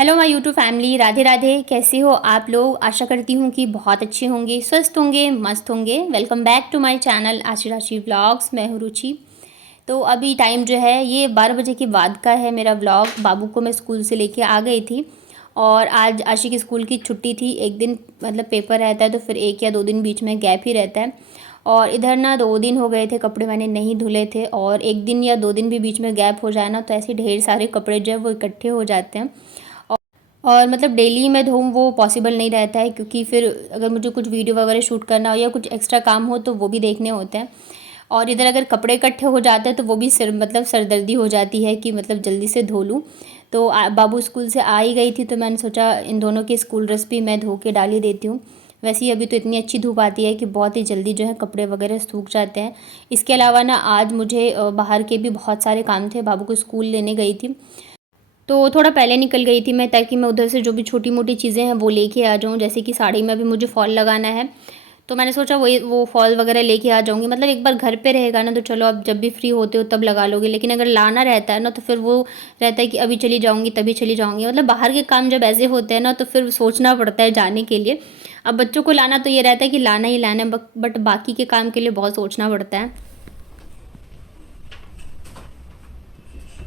Hello my YouTube family, Radhe Radhe. कैसे हो आप लोग? आशा करती हूँ कि बहुत अच्छे होंगे, स्वस्थ होंगे, मस्त होंगे। Welcome back to my channel Aashi Rashi vlogs. मैं हूँ रुचि। तो अभी टाइम जो है ये 12 बजे के बाद का है मेरा व्लॉग। बाबू को मैं स्कूल से लेके आ गई थी और आज आशी की स्कूल की छुट्टी थी। एक दिन मतलब पेपर रहता है तो फिर 1 या 2 दिन बीच में गैप ही रहता है। और इधर ना 2 दिन हो गए थे कपड़े मैंने नहीं धुले थे, और 1 दिन या 2 दिन भी बीच में गैप हो जाए ना तो ऐसे ढेर सारे कपड़े जो है वो इकट्ठे हो जाते हैं। और मतलब डेली मैं धोऊँ वो पॉसिबल नहीं रहता है, क्योंकि फिर अगर मुझे कुछ वीडियो वगैरह शूट करना हो या कुछ एक्स्ट्रा काम हो तो वो भी देखने होते हैं। और इधर अगर कपड़े इकट्ठे हो जाते हैं तो वो भी सरदर्दी हो जाती है कि मतलब जल्दी से धो लूँ। तो बाबू स्कूल से आ ही गई थी तो मैंने सोचा इन दोनों के स्कूल ड्रेस भी मैं धो के डाल ही देती हूँ। वैसे ही अभी तो इतनी अच्छी धूप आती है कि बहुत ही जल्दी जो है कपड़े वगैरह सूख जाते हैं। इसके अलावा ना आज मुझे बाहर के भी बहुत सारे काम थे। बाबू को स्कूल लेने गई थी तो थोड़ा पहले निकल गई थी मैं, ताकि मैं उधर से जो भी छोटी मोटी चीज़ें हैं वो लेके आ जाऊँ। जैसे कि साड़ी में भी मुझे फॉल लगाना है तो मैंने सोचा वो फॉल वगैरह लेके आ जाऊँगी। मतलब एक बार घर पे रहेगा ना तो चलो आप जब भी फ्री होते हो तब लगा लोगे, लेकिन अगर लाना रहता है ना तो फिर वो रहता है कि अभी चली जाऊँगी तभी चली जाऊँगी। मतलब बाहर के काम जब ऐसे होते हैं ना तो फिर सोचना पड़ता है जाने के लिए। अब बच्चों को लाना तो ये रहता है कि लाना ही लाना है, बट बाकी के काम के लिए बहुत सोचना पड़ता है।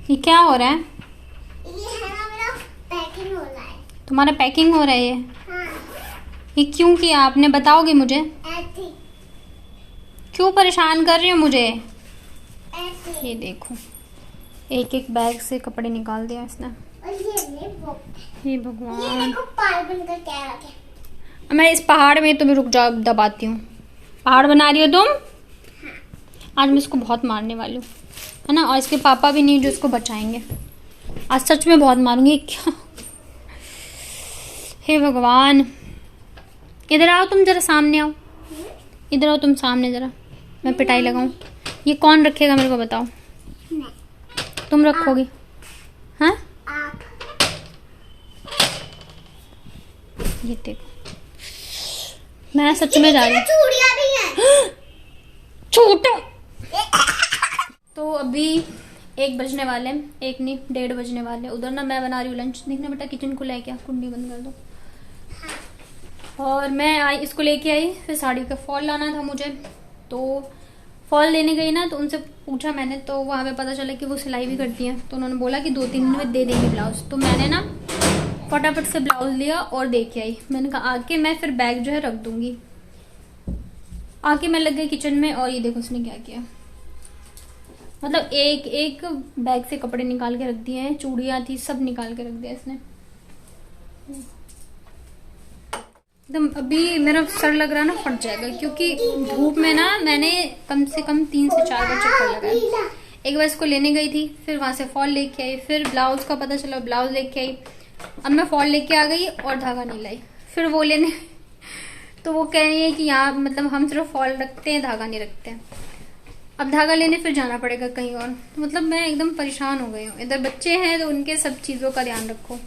ये क्या हो रहा है? ये है ना, मेरा पैकिंग हो रहा है। तुम्हारा पैकिंग हो रहा है ये? हाँ। ये क्यों किया आपने, बताओगे मुझे? ऐसे क्यों परेशान कर रही हो मुझे? ऐसे। ये देखो, एक एक बैग से कपड़े निकाल दिया इसने। और ये वो हे ये भगवान। देखो पहाड़ बनकर क्या रखे। मैं इस पहाड़ में तुम्हें रुक जा दबाती हूँ। पहाड़ बना रही हो तुम? आज मैं इसको बहुत मारने वाली हूँ, है ना। और इसके पापा भी नहीं जो इसको बचाएंगे। आज सच में बहुत मारूंगी क्या। हे भगवान, इधर आओ तुम, जरा सामने आओ। इधर आओ तुम सामने जरा, मैं पिटाई लगाऊं। ये कौन रखेगा मेरे को बताओ? नहीं, तुम रखोगी? हाँ, आप। ये देखो, मैं सच में जा रही हूँ। चूड़ियां भी हैं। छोटा। तो अभी 1 बजने वाले हैं, 1 नहीं 1:30 बजने वाले। उधर ना मैं बना रही हूँ लंच। देखना बेटा, किचन खुला है क्या? कुंडी बंद कर दो। और मैं आई, इसको लेके आई। फिर साड़ी का फॉल लाना था मुझे, तो फॉल लेने गई ना तो उनसे पूछा मैंने, तो वहाँ पे पता चला कि वो सिलाई भी करती हैं। तो उन्होंने बोला कि 2-3 दिन में दे देंगे ब्लाउज। तो मैंने ना फटाफट से ब्लाउज लिया और दे के आई। मैंने कहा आके मैं फिर बैग जो है रख दूंगी। आके मैं लग गई किचन में, और ये देखो उसने क्या किया। मतलब एक एक बैग से कपड़े निकाल के रख दिए हैं। चूड़ियाँ थी सब निकाल के रख दिया इसने। एकदम अभी मेरा सर लग रहा है ना फट जाएगा, क्योंकि धूप में ना मैंने कम से कम 3 से 4 बार चक्कर लगाया। एक बार इसको लेने गई थी, फिर वहां से फॉल लेके आई, फिर ब्लाउज का पता चला ब्लाउज लेके आई। अब मैं फॉल लेके आ गई और धागा नहीं लाई। फिर वो लेने तो वो कह रही है कि यहाँ मतलब हम सिर्फ फॉल रखते हैं, धागा नहीं रखते हैं। अब धागा लेने फिर जाना पड़ेगा कहीं और। मतलब मैं एकदम परेशान हो गई हूँ। इधर बच्चे हैं तो उनके सब चीजों का ध्यान रखो।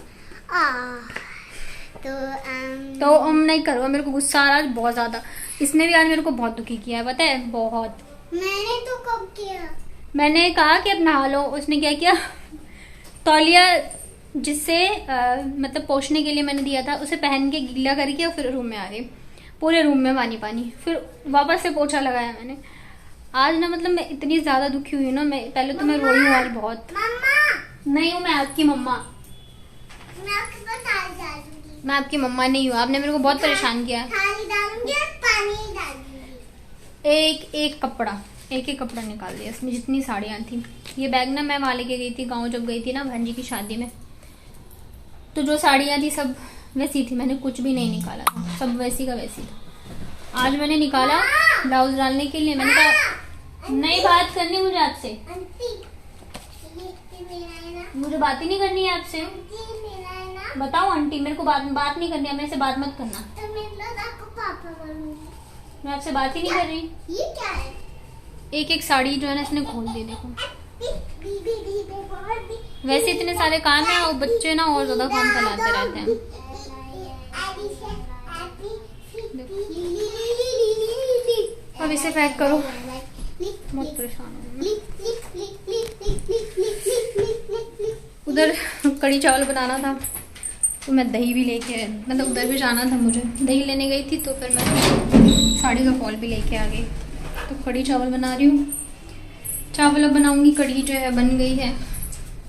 तो नहीं करो, मेरे को गुस्सा आ रहा है बहुत ज्यादा। इसने भी आज मेरे को बहुत दुखी किया है, पता है, बहुत। मैंने तो कब किया? मैंने कहा कि अब नहा लो, उसने क्या किया, तौलिया जिससे मतलब पोंछने के लिए मैंने दिया था उसे पहन के गीला करके और फिर रूम में आ गई। पूरे रूम में पानी पानी। फिर वापस से पोछा लगाया मैंने। आज ना मतलब मैं इतनी ज्यादा दुखी हुई ना, मैं पहले तो मैं रोई हूँ आज बहुत। मम्मा, नहीं हूँ मैं आपकी मम्मा। मैं आपके पास थाली डालूंगी। मैं आपकी मम्मा नहीं हूँ। आपने मेरे को बहुत परेशान किया है। थाली डालूंगी और पानी डालूंगी। एक एक कपड़ा निकाल दिया इसमें, जितनी साड़ियाँ थी। ये बैग ना मैं वहाँ लेके गई थी गाँव, जब गई थी ना भांजी की शादी में। तो जो साड़ियाँ थी सब वैसी थी, मैंने कुछ भी नहीं निकाला था, सब वैसी का वैसी था। आज मैंने निकाला ब्लाउज डालने के लिए। मैंने कहा नहीं बात करनी मुझे आपसे। आंटी, ये मेरा है ना। मुझे बात ही नहीं करनी है आपसे। ये मेरा है ना। बताओ आंटी, मेरे को बात नहीं करनी है। मेरे से बात मत करना। तो मैं लोग आपको पापा बोलूंगी। मैं आपसे बात ही नहीं कर रही। ये क्या है? एक एक साड़ी जो है ना इसने खोल दी, देखो। वैसे इतने सारे काम है और बच्चे ना और ज्यादा काम फैलाते रहते हैं। अब इसे पैक करो, बहुत परेशान हूँ। उधर कढ़ी चावल बनाना था तो मैं दही भी लेके, मतलब उधर भी जाना था मुझे, दही लेने गई थी, तो फिर मैं साड़ी का फॉल भी लेके आ गई। तो कढ़ी चावल बना रही हूँ। चावल अब बनाऊँगी, कढ़ी जो है बन गई है।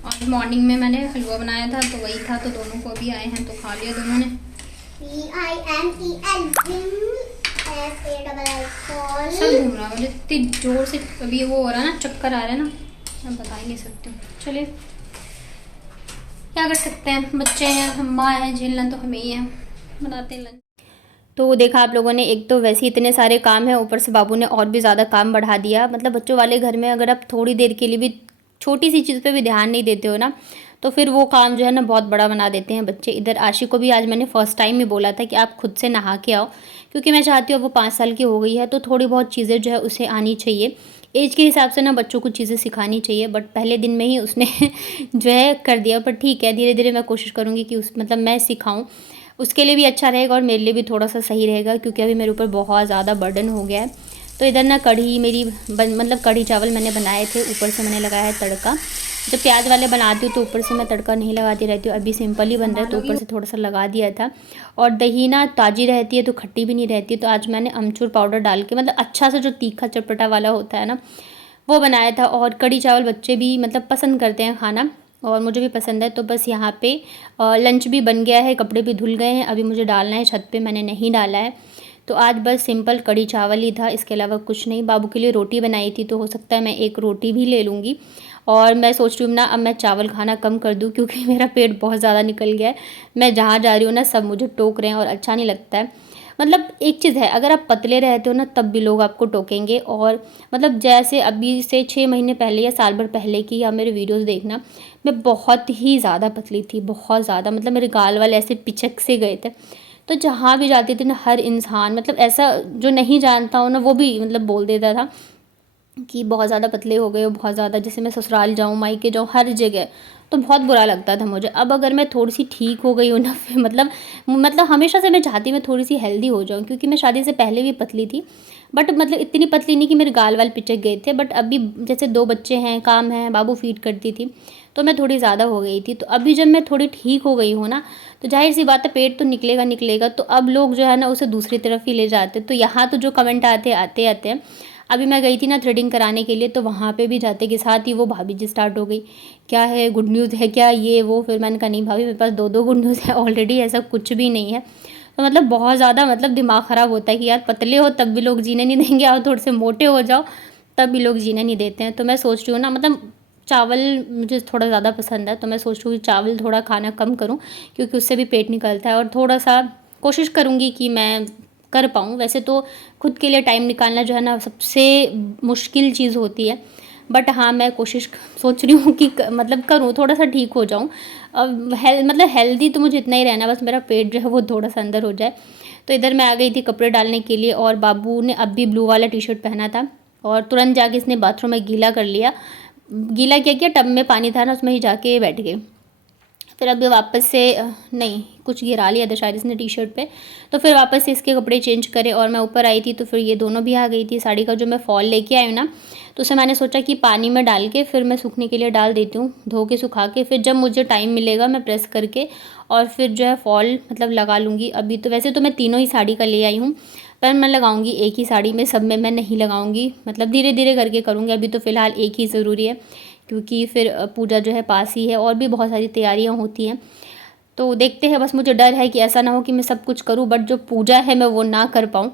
और मॉर्निंग में मैंने हलवा बनाया था तो वही था, तो दोनों को अभी आए हैं तो खा लिया दोनों ने। सब घूम रहा मुझे इतनी जोर से, अभी वो हो रहा है ना, चक्कर आ रहा है ना, मैं बता ही नहीं सकती। चलिए क्या कर सकते हैं, बच्चे हैं, हम माँ हैं, झेलना तो हमें ही है। बनाते हैं लंच। तो देखा आप लोगों ने, एक तो वैसे ही इतने सारे काम हैं, ऊपर से बाबू ने और भी ज़्यादा काम बढ़ा दिया। मतलब बच्चों वाले घर में अगर आप थोड़ी देर के लिए भी छोटी सी चीज़ पे भी ध्यान नहीं देते हो ना, तो फिर वो काम जो है ना बहुत बड़ा बना देते हैं बच्चे। इधर आशी को भी आज मैंने फ़र्स्ट टाइम ही बोला था कि आप खुद से नहा के आओ, क्योंकि मैं चाहती हूँ वो 5 साल की हो गई है तो थोड़ी बहुत चीज़ें जो है उसे आनी चाहिए। एज के हिसाब से ना बच्चों को चीज़ें सिखानी चाहिए, बट पहले दिन में ही उसने जो है कर दिया। पर ठीक है, धीरे धीरे मैं कोशिश करूँगी कि मतलब मैं सिखाऊँ, उसके लिए भी अच्छा रहेगा और मेरे लिए भी थोड़ा सा सही रहेगा, क्योंकि अभी मेरे ऊपर बहुत ज़्यादा बर्डन हो गया है। तो इधर ना कढ़ी मेरी मतलब कढ़ी चावल मैंने बनाए थे, ऊपर से मैंने लगाया है तड़का। जब प्याज वाले बनाती हूँ तो ऊपर से मैं तड़का नहीं लगाती रहती हूँ, अभी सिंपल ही बन रहा है तो ऊपर से थोड़ा सा लगा दिया था। और दही ना ताज़ी रहती है तो खट्टी भी नहीं रहती, तो आज मैंने अमचूर पाउडर डाल के, मतलब अच्छा सा जो तीखा चटपटा वाला होता है ना, वो बनाया था। और कढ़ी चावल बच्चे भी मतलब पसंद करते हैं खाना, और मुझे भी पसंद है। तो बस यहाँ पे लंच भी बन गया है, कपड़े भी धुल गए हैं, अभी मुझे डालना है छत पे, मैंने नहीं डाला है। तो आज बस सिंपल कढ़ी चावल ही था, इसके अलावा कुछ नहीं। बाबू के लिए रोटी बनाई थी, तो हो सकता है मैं एक रोटी भी ले लूँगी। और मैं सोच रही हूँ ना अब मैं चावल खाना कम कर दूँ, क्योंकि मेरा पेट बहुत ज़्यादा निकल गया है। मैं जहाँ जा रही हूँ ना सब मुझे टोक रहे हैं और अच्छा नहीं लगता है। मतलब एक चीज़ है, अगर आप पतले रहते हो ना तब भी लोग आपको टोकेंगे। और मतलब जैसे अभी से 6 महीने पहले या साल भर पहले की या मेरे वीडियोस देखना, मैं बहुत ही ज़्यादा पतली थी, बहुत ज़्यादा। मतलब मेरे गाल वाले ऐसे पिचक से गए थे। तो जहाँ भी जाती थी ना हर इंसान, मतलब ऐसा जो नहीं जानता हो ना वो भी मतलब बोल देता था कि बहुत ज़्यादा पतले हो गए हो, बहुत ज़्यादा। जैसे मैं ससुराल जाऊँ, मायके जाऊँ, हर जगह तो बहुत बुरा लगता था मुझे। अब अगर मैं थोड़ी सी ठीक हो गई हूँ ना, फिर मतलब हमेशा से मैं चाहती मैं थोड़ी सी हेल्दी हो जाऊँ, क्योंकि मैं शादी से पहले भी पतली थी, बट मतलब इतनी पतली नहीं कि मेरे गाल वाल पिचक गए थे। बट अभी जैसे 2 बच्चे हैं, काम है, बाबू फीड करती थी, तो मैं थोड़ी ज़्यादा हो गई थी। तो अभी जब मैं थोड़ी ठीक हो गई हूँ ना, तो जाहिर सी बात है पेट तो निकलेगा निकलेगा। तो अब लोग जो है ना उसे दूसरी तरफ ही ले जाते। तो यहाँ तो जो कमेंट आते हैं। अभी मैं गई थी ना थ्रेडिंग कराने के लिए, तो वहाँ पे भी जाते के साथ ही वो भाभी जी स्टार्ट हो गई, क्या है, गुड न्यूज़ है क्या, ये वो। फिर मैंने कहा नहीं भाभी, मेरे पास 2 गुड न्यूज़ है ऑलरेडी, ऐसा कुछ भी नहीं है। तो मतलब बहुत ज़्यादा मतलब दिमाग ख़राब होता है कि यार पतले हो तब भी लोग जीने नहीं देंगे, और थोड़े से मोटे हो जाओ तब भी लोग जीने नहीं देते हैं। तो मैं सोच रही हूँ ना, मतलब चावल मुझे थोड़ा ज़्यादा पसंद है, तो मैं सोच रही हूँ कि चावल थोड़ा खाना कम करूँ, क्योंकि उससे भी पेट निकलता है। और थोड़ा सा कोशिश करूँगी कि मैं कर पाऊँ। वैसे तो खुद के लिए टाइम निकालना जो है ना सबसे मुश्किल चीज़ होती है, बट हाँ मैं कोशिश सोच रही हूँ कि मतलब करूँ, थोड़ा सा ठीक हो जाऊँ। अब मतलब हेल्दी तो मुझे इतना ही रहना, बस मेरा पेट जो है वो थोड़ा सा अंदर हो जाए। तो इधर मैं आ गई थी कपड़े डालने के लिए, और बाबू ने अब भी ब्लू वाला टी शर्ट पहना था, और तुरंत जाके इसने बाथरूम में गीला कर लिया। गीला क्या किया, टब में पानी था ना उसमें ही जाके बैठ गए। फिर अभी वापस से नहीं, कुछ गिरा लिया था शायद इसने टी शर्ट पे, तो फिर वापस से इसके कपड़े चेंज करे और मैं ऊपर आई थी। तो फिर ये दोनों भी आ गई थी। साड़ी का जो मैं फॉल लेके आई हूँ ना, तो उसे मैंने सोचा कि पानी में डाल के फिर मैं सूखने के लिए डाल देती हूँ, धो के सुखा के, फिर जब मुझे टाइम मिलेगा मैं प्रेस करके और फिर जो है फॉल मतलब लगा लूँगी। अभी तो वैसे तो मैं तीनों ही साड़ी का ले आई हूँ, पर मैं लगाऊंगी एक ही साड़ी में, सब में मैं नहीं लगाऊंगी, मतलब धीरे धीरे करके करूँगी। अभी तो फ़िलहाल एक ही ज़रूरी है, क्योंकि फिर पूजा जो है पास ही है और भी बहुत सारी तैयारियां होती हैं। तो देखते हैं, बस मुझे डर है कि ऐसा ना हो कि मैं सब कुछ करूं बट जो पूजा है मैं वो ना कर पाऊं,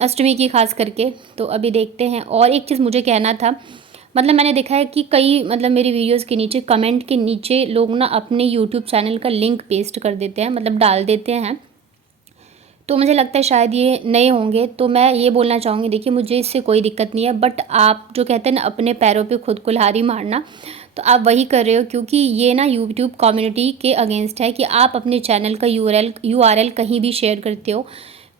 अष्टमी की खास करके। तो अभी देखते हैं। और एक चीज़ मुझे कहना था, मतलब मैंने देखा है कि कई मतलब मेरी वीडियोस के नीचे कमेंट के नीचे लोग ना अपने यूट्यूब चैनल का लिंक पेस्ट कर देते हैं, मतलब डाल देते हैं। तो मुझे लगता है शायद ये नए होंगे, तो मैं ये बोलना चाहूँगी, देखिए मुझे इससे कोई दिक्कत नहीं है, बट आप जो कहते हैं ना अपने पैरों पे खुद कुल्हाड़ी मारना, तो आप वही कर रहे हो, क्योंकि ये ना यूट्यूब कम्युनिटी के अगेंस्ट है कि आप अपने चैनल का यूआरएल कहीं भी शेयर करते हो,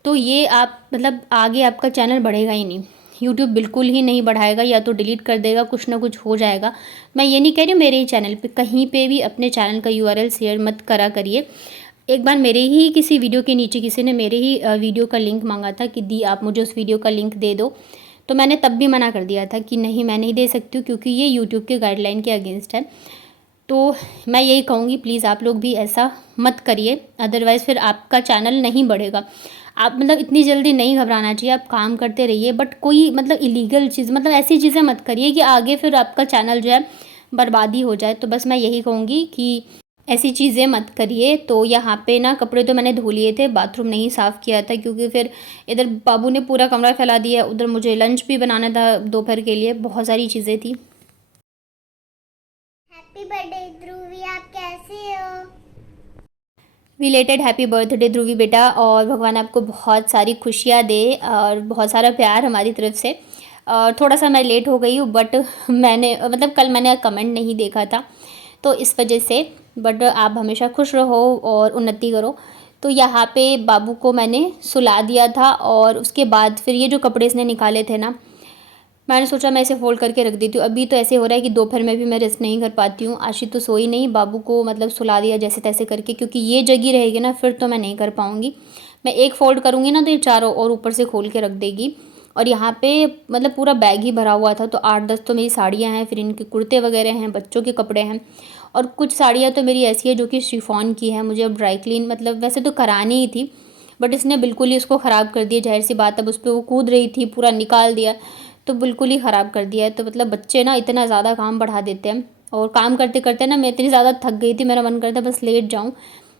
तो ये आप मतलब आगे आपका चैनल बढ़ेगा ही नहीं, यूट्यूब बिल्कुल ही नहीं बढ़ाएगा, या तो डिलीट कर देगा, कुछ ना कुछ हो जाएगा। मैं ये नहीं कह रही हूँ मेरे ही चैनल पे, कहीं पे भी अपने चैनल का यूआरएल शेयर मत करा करिए। एक बार मेरे ही किसी वीडियो के नीचे किसी ने मेरे ही वीडियो का लिंक मांगा था कि दी आप मुझे उस वीडियो का लिंक दे दो, तो मैंने तब भी मना कर दिया था कि नहीं मैं नहीं दे सकती हूँ, क्योंकि ये यूट्यूब के गाइडलाइन के अगेंस्ट है। तो मैं यही कहूँगी, प्लीज़ आप लोग भी ऐसा मत करिए, अदरवाइज़ फिर आपका चैनल नहीं बढ़ेगा। आप मतलब इतनी जल्दी नहीं घबराना चाहिए, आप काम करते रहिए, बट कोई मतलब इलीगल चीज़, मतलब ऐसी चीज़ें मत करिए कि आगे फिर आपका चैनल जो है बर्बादी हो जाए। तो बस मैं यही कहूँगी कि ऐसी चीज़ें मत करिए। तो यहाँ पे ना कपड़े तो मैंने धो लिए थे, बाथरूम नहीं साफ़ किया था क्योंकि फिर इधर बाबू ने पूरा कमरा फैला दिया, उधर मुझे लंच भी बनाना था दोपहर के लिए, बहुत सारी चीज़ें थी। हैप्पी बर्थडे ध्रुवी, आप कैसे हो? रिलेटेड हैप्पी बर्थडे ध्रुवी बेटा, और भगवान आपको बहुत सारी खुशियाँ दे और बहुत सारा प्यार हमारी तरफ से। और थोड़ा सा मैं लेट हो गई हूँ, बट मैंने मतलब कल मैंने कमेंट नहीं देखा था तो इस वजह से। बट आप हमेशा खुश रहो और उन्नति करो। तो यहाँ पे बाबू को मैंने सुला दिया था और उसके बाद फिर ये जो कपड़े इसने निकाले थे ना, मैंने सोचा मैं इसे फ़ोल्ड करके रख देती हूँ। अभी तो ऐसे हो रहा है कि दोपहर में भी मैं रेस्ट नहीं कर पाती हूँ। आशी तो सोई नहीं, बाबू को मतलब सुला दिया जैसे तैसे करके, क्योंकि ये जगी रहेगी ना फिर तो मैं नहीं कर पाऊँगी। मैं एक फ़ोल्ड करूँगी ना तो ये चारों और ऊपर से खोल के रख देगी। और यहाँ पे मतलब पूरा बैग ही भरा हुआ था, तो 8-10 तो मेरी साड़ियाँ हैं, फिर इनके कुर्ते वगैरह हैं, बच्चों के कपड़े हैं, और कुछ साड़ियाँ तो मेरी ऐसी है जो कि शिफॉन की है। मुझे अब ड्राई क्लीन मतलब वैसे तो करानी ही थी, बट इसने बिल्कुल ही उसको ख़राब कर दिया। ज़ाहिर सी बात, अब उस पर वो कूद रही थी, पूरा निकाल दिया तो बिल्कुल ही ख़राब कर दिया है। तो मतलब बच्चे ना इतना ज़्यादा काम बढ़ा देते हैं, और काम करते करते ना मैं इतनी ज़्यादा थक गई थी, मेरा मन करता बस लेट जाऊँ।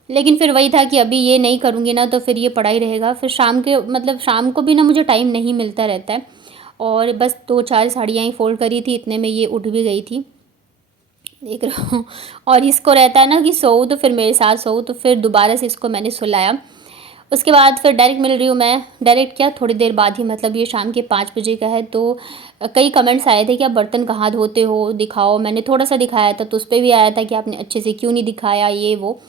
लेकिन फिर वही था कि अभी ये नहीं करूँगी ना तो फिर ये पड़ा ही रहेगा। फिर शाम के मतलब शाम को भी ना मुझे टाइम नहीं मिलता रहता है, और बस 2-4 साड़ियाँ ही फ़ोल्ड करी थी, इतने में ये उठ भी गई थी, देख रहा हूँ। और इसको रहता है ना कि सोऊं तो फिर मेरे साथ सोऊं, तो फिर दोबारा से इसको मैंने सुलाया। उसके बाद फिर डायरेक्ट मिल रही हूँ मैं, डायरेक्ट क्या थोड़ी देर बाद ही, मतलब ये शाम के 5 बजे का है। तो कई कमेंट्स आए थे कि आप बर्तन कहाँ धोते हो, दिखाओ। मैंने थोड़ा सा दिखाया था तो उस पर भी आया था कि आपने अच्छे से क्यों नहीं दिखाया, ये वो।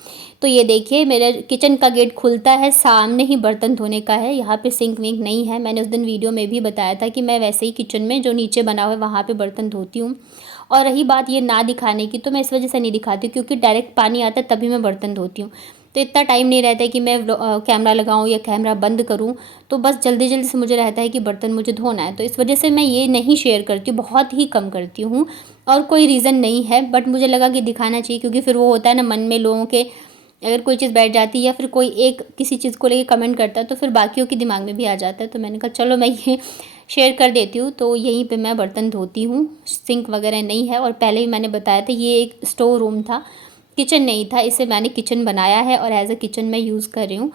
तो ये देखिए मेरे किचन का गेट खुलता है, सामने ही बर्तन धोने का है, यहाँ पे सिंक विंक नहीं है। मैंने उस दिन वीडियो में भी बताया था कि मैं वैसे ही किचन में जो नीचे बना हुआ है वहाँ पे बर्तन धोती हूँ। और रही बात ये ना दिखाने की, तो मैं इस वजह से नहीं दिखाती हूँ क्योंकि डायरेक्ट पानी आता है तभी मैं बर्तन धोती हूँ। तो इतना टाइम नहीं रहता है कि मैं कैमरा लगाऊँ या कैमरा बंद करूँ, तो बस जल्दी जल्दी से मुझे रहता है कि बर्तन मुझे धोना है, तो इस वजह से मैं ये नहीं शेयर करती हूँ, बहुत ही कम करती हूँ। और कोई रीज़न नहीं है, बट मुझे लगा कि दिखाना चाहिए, क्योंकि फिर वो होता है ना मन में लोगों के, अगर कोई चीज़ बैठ जाती है या फिर कोई एक किसी चीज़ को लेके कमेंट करता है तो फिर बाकियों के दिमाग में भी आ जाता है। तो मैंने कहा चलो मैं ये शेयर कर देती हूँ। तो यहीं पे मैं बर्तन धोती हूँ, सिंक वगैरह नहीं है। और पहले ही मैंने बताया था ये एक स्टोर रूम था, किचन नहीं था, इसे मैंने किचन बनाया है और एज अ किचन मैं यूज़ कर रही हूँ।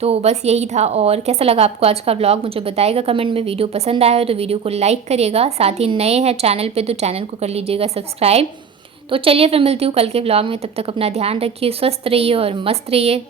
तो बस यही था। और कैसा लगा आपको आज का व्लॉग मुझे बताइएगा कमेंट में। वीडियो पसंद आया हो तो वीडियो को लाइक करिएगा, साथ ही नए हैं चैनल पे तो चैनल को कर लीजिएगा सब्सक्राइब। तो चलिए फिर मिलती हूँ कल के व्लॉग में, तब तक अपना ध्यान रखिए, स्वस्थ रहिए और मस्त रहिए।